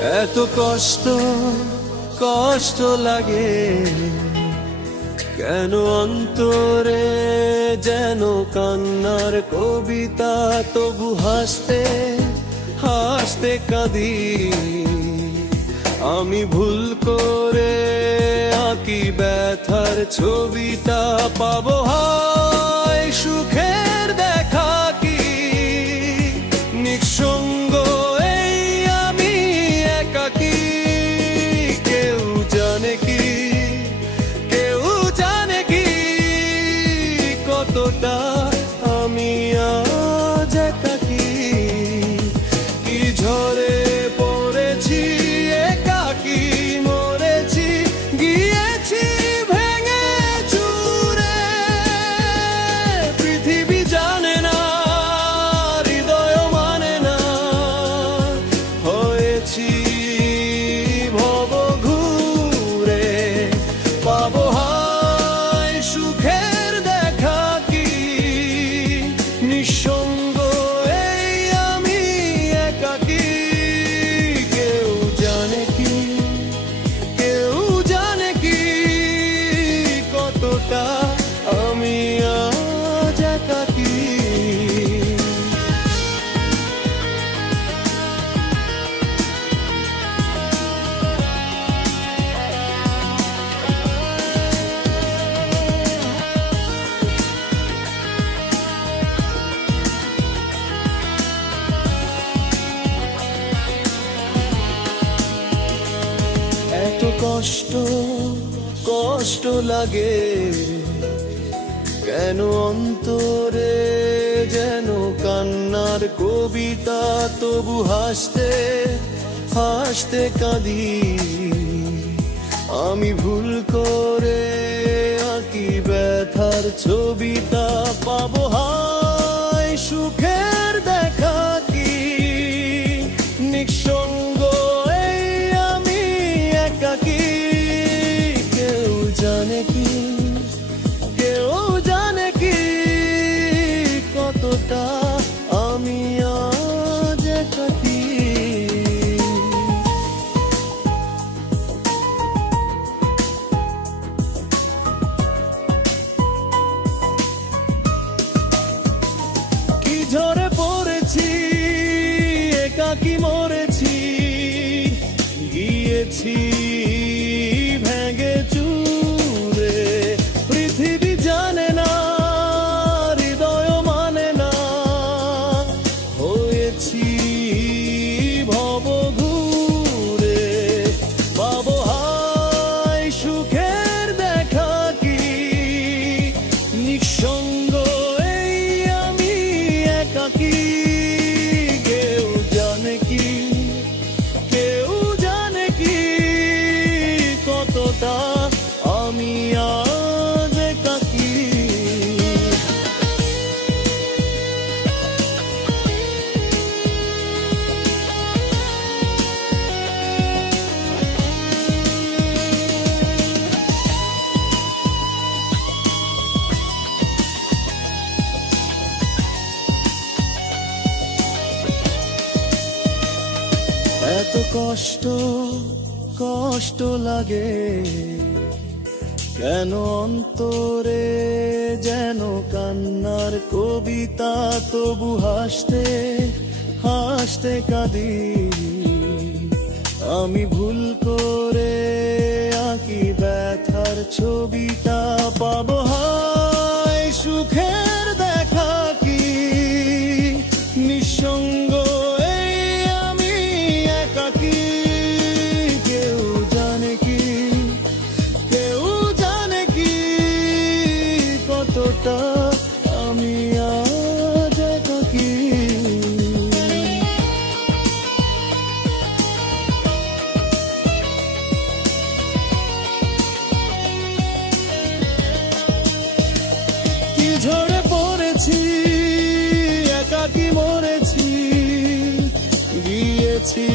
এত কষ্ট কষ্ট লাগে কেন অন্তরে, যেন কান্নার কবিতা, তবু হাসতে হাসতে কাঁদি। আমি ভুল করে আঁকি ব্যথার ছবিটা, পাবো হয় সুখের দেখা কি নিঃসঙ্গ এই আমি একাকী। কেউ জানে কি, কেউ জানে কি কতটা আমি আজ একাকী। কি ঝড়ে পড়েছি, একাকী মরেছি, গিয়েছি ভেঙে চুরে। পৃথিবী জানে না, হৃদয় মানে না, হয়েছি ভব ঘুরে। পাবো হয় সুখের দেখা কি নিঃসঙ্গ এই আমি একাকী। কেউ জানে কি, কেউ জানে কি কতটা আমি আজ একাকী। এত কষ্ট কষ্ট লাগে কেন অন্তরে, যেন কান্নার কবিতা, তবু হাসতে হাসতে কাঁদি। আমি ভুল করে আঁকি ব্যথার ছবিটা, পাবো হয় সুখের দেখা কি নিঃসঙ্গ এই আমি একাকী। কেউ জানে কি, কেউ জানে কি কতটা আমি আজ একাকী। কি ঝড়ে পড়েছি, একাকী মরেছি, গিয়েছি ভেঙে চুরে। পৃথিবী জানে না, হৃদয় মানে না, হয়েছি ভব ঘুরে। পাবো হয় সুখের দেখা কি নিঃসঙ্গ এই আমি একাকী। কেউ জানে কি, কেউ জানে কি কতটা আমি আজ একাকী। এত কষ্ট কষ্ট লাগে কেন অন্তরে, যেন কান্নার কবিতা, তবু হাসতে হাসতে কাঁদি। আমি ভুল করে আঁকি ব্যথার ছবিটা, পাবো হয় সুখের দেখা কি নিঃসঙ্গ এই আমি একাকী। কেউ জানে কি, কেউ জানে কি কতটা আমি আজ একাকী। কি ঝড়ে পড়েছি, একাকী মরেছি, গিয়েছি